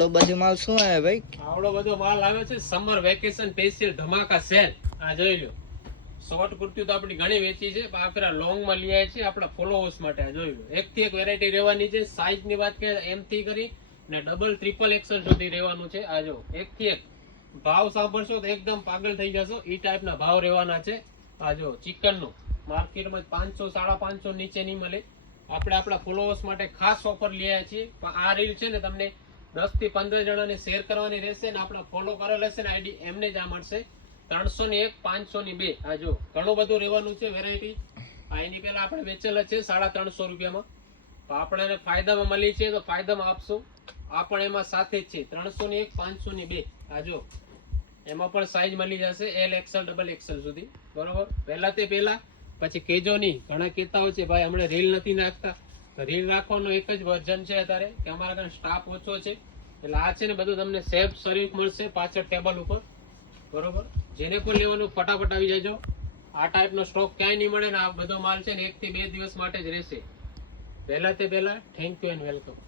તો બધો માલ શું આવે ભાઈ? આવડો બધો માલ આવે છે સમર વેકેશન સ્પેશિયલ ધમાકા સેલ. આ જોઈ લો. શોર્ટ કુર્તી તો આપણી ઘણી વેચી છે, પણ આપણે લોંગ માં લઈ આવ્યા છે આપણા ફોલોઅર્સ માટે. આ જોઈ લો, એક થી એક વેરાયટી રહેવાની છે. સાઈઝ ની વાત કરીએ એમ થી કરી ને ડબલ ટ્રિપલ એક્સેલ સુધી રહેવાનું છે. આ જો એક થી એક ભાવ સાંભળશો તો એકદમ પાગલ થઈ જશો. ઈ ટાઈપ ના ભાવ રહેવાના છે. આ જો ચિકન નું માર્કેટમાં 500 550 નીચે નહીં મળે. આપણે આપણા ફોલોઅર્સ માટે ખાસ ઓફર લઈ આવ્યા છીએ. પણ આ રીલ છે ને તમને 10 થી 15 જણાને શેર કરવાની રહેશે ને આપણા ફોલો કરેલ હશે ને આઈડી એમને જ આ મળશે. 301 502. આ જો ઘણું બધું રહેવાનું છે વેરાયટી. આ એની પહેલા આપણે વેચેલા છે 350 રૂપિયામાં. તો આપણે એને ફાયદામાં મળી છે તો ફાયદામાં આપશું. આ પણ એમાં સાથે જ છે 301 502. આ જો એમાં પણ સાઈઝ મળી જશે એલ એક્સએલ ડબલ એક્સએલ સુધી. બરોબર, પહેલા તે પહેલા પછી કેજો નહીં. ઘણા કહેતા હોય છે ભાઈ હમણાં રીલ નથી નાખતા. રીલ રાખવાનું એક જ વર્ઝન છે અત્યારે કે અમારા ત્યાં સ્ટાફ ઓછો છે. એટલે આ છે ને બધું તમને સેફ સર્વિસ મળશે પાછળ ટેબલ ઉપર. બરોબર, જેને પણ લેવાનું ફટાફટ આવી જજો. આ ટાઈપનો સ્ટોક ક્યાંય નહીં મળે ને આ બધો માલ છે ને 1 થી 2 દિવસ માટે જ રહેશે. પહેલા તે પહેલા થેન્ક યુ એન્ડ વેલકમ.